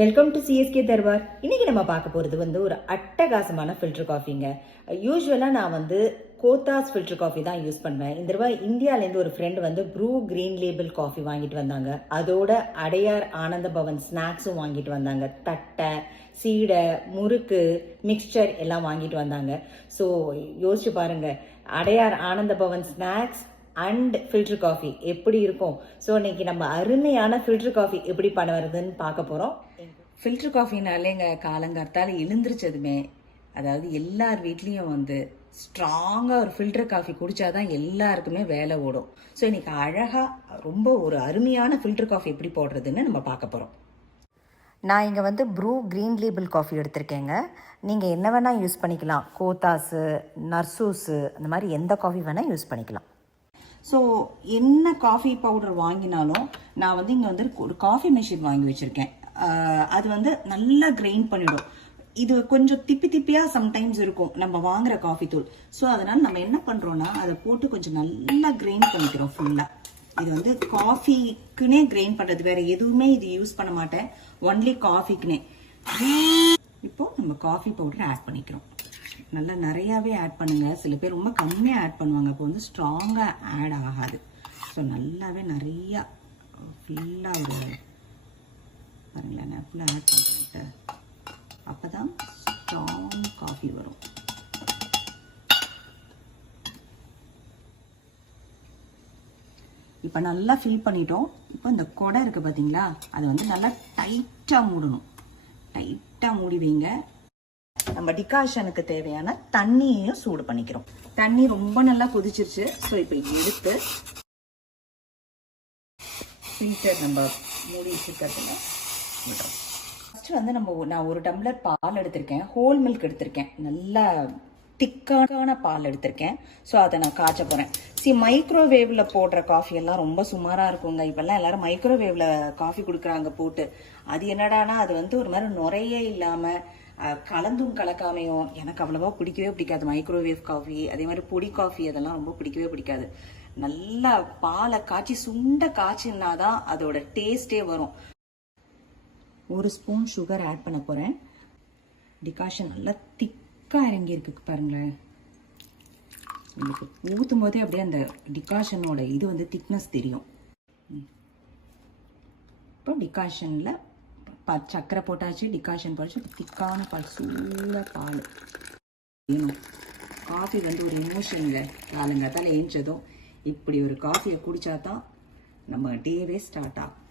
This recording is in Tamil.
Welcome to CSK Darbar. இன்னைக்கு நம்ம பார்க்க போகிறது ஒரு அட்டகாசமான ஃபில்டர் காஃபிங்க. யூஸ்வலாக நான் கோத்தாஸ் ஃபில்டர் காஃபி தான் யூஸ் பண்ணுவேன். இந்த தடவை இந்தியாவிலேருந்து ஒரு friend Bru green label coffee வாங்கிட்டு வந்தாங்க. அதோட அடையார் ஆனந்த பவன் ஸ்நாக்ஸும் வாங்கிட்டு வந்தாங்க. தட்டை, சீடை, முறுக்கு, மிக்சர் எல்லாம் வாங்கிட்டு வந்தாங்க. ஸோ யோசிச்சு பாருங்க, Adyar Ananda Bhavan snacks and filter coffee எப்படி இருக்கும். ஸோ இன்னைக்கு நம்ம அருமையான ஃபில்டர் காஃபி எப்படி பண்ணுறதுன்னு பார்க்க போகிறோம். ஃபில்டர் காஃபினாலேங்க காலங்கார்த்தால் எழுந்திரிச்சதுமே, அதாவது எல்லார் வீட்லேயும் ஸ்ட்ராங்காக ஒரு ஃபில்டர் காஃபி குடித்தாதான் எல்லாருக்குமே வேலை ஓடும். ஸோ இன்னைக்கு அழகாக ரொம்ப ஒரு அருமையான ஃபில்டர் காஃபி எப்படி போடுறதுன்னு நம்ம பார்க்க போகிறோம். நான் இங்கே ப்ரூ க்ரீன் லேபிள் காஃபி எடுத்திருக்கேங்க. நீங்கள் என்ன வேணால் யூஸ் பண்ணிக்கலாம். கோத்தாஸு, நர்சூஸு, அந்த மாதிரி எந்த காஃபி வேணால் யூஸ் பண்ணிக்கலாம். ஸோ என்ன காஃபி பவுடர் வாங்கினாலும் நான் இங்கே ஒரு காஃபி மெஷின் வாங்கி வச்சுருக்கேன். அது நல்லா கிரைண்ட் பண்ணிடும். இது கொஞ்சம் திப்பி திப்பியாக சம்டைம்ஸ் இருக்கும் நம்ம வாங்குற காஃபி தூள். ஸோ அதனால் நம்ம என்ன பண்ணுறோன்னா அதை போட்டு கொஞ்சம் நல்லா கிரைண்ட் பண்ணிக்கிறோம் ஃபுல்லாக. இது காஃபிக்குன்னே கிரைண்ட் பண்ணுறது, வேறு எதுவுமே இது யூஸ் பண்ண மாட்டேன், ஒன்லி காஃபிக்குனே. இப்போது நம்ம காஃபி பவுடர் ஆட் பண்ணிக்கிறோம். நல்லா நிறையாவே ஆட் பண்ணுங்கள். சில பேர் ரொம்ப கம்மியாக ஆட் பண்ணுவாங்க, அப்போ ஸ்ட்ராங்காக ஆட் ஆகாது. ஸோ நல்லாவே நிறையா ஃபுல்லாக பாருங்களேன், நான் ஃபுல்லாக ஆட் பண்ணிட்டு அப்போ தான் ஸ்ட்ராங் காஃபி வரும். இப்போ நல்லா ஃபில் பண்ணிட்டோம். இப்போ இந்த கொடை இருக்குது பார்த்தீங்களா, அது நல்லா டைட்டாக மூடணும். டைட்டாக மூடி வைங்க. நம்ம டிகாஷனுக்கு தேவையான தண்ணியையும் சூடு பண்ணிக்கிறோம். தண்ணி ரொம்ப நல்லா கொதிச்சிருச்சு. ஸோ இப்போ எடுத்து ஃபில்டர் நம்ம மூடி வச்சுக்கிறதுல விடுறோம். ஃபஸ்ட்டு நான் ஒரு டம்ளர் பால் எடுத்திருக்கேன், ஹோல் மில்க் எடுத்திருக்கேன், நல்லா திக்கான பால் எடுத்திருக்கேன். ஸோ அதை நான் காய்ச்ச போகிறேன். மைக்ரோவேவில் போடுற காஃபி எல்லாம் ரொம்ப சுமாராக இருக்குங்க. இப்போல்லாம் எல்லாரும் மைக்ரோவேவில் காஃபி கொடுக்குறாங்க போட்டு. அது என்னடானா அது ஒரு மாதிரி நுரையே இல்லாமல் கலந்தும் கலக்காமையும் எனக்கு அவ்வளவா பிடிக்கவே பிடிக்காது. மைக்ரோவேவ் காஃபி, அதே மாதிரி பொடி காஃபி, அதெல்லாம் ரொம்ப பிடிக்கவே பிடிக்காது. நல்லா பாலை காய்ச்சி சுண்ட காய்ச்சினாதான் அதோட டேஸ்டே வரும். ஒரு ஸ்பூன் சுகர் ஆட் பண்ண போகிறேன். டிகாஷன் நல்லா திக்காக இறங்கியிருக்கு பாருங்களேன். உங்களுக்கு ஊற்றும் போதே அப்படியே அந்த டிகாஷனோட இது திக்னஸ் தெரியும். இப்போ டிகாஷனில் சக்கரை போட்டாச்சு, டிகாஷன் போட்டாச்சு. திக்கான பால், சூடாக பால் வேணும். காஃபி ஒரு எமோஷனுங்க. காலங்காத்தால் ஏஞ்சதும் இப்படி ஒரு காஃபியை குடித்தா தான் நம்ம டேவே ஸ்டார்ட் ஆகும்.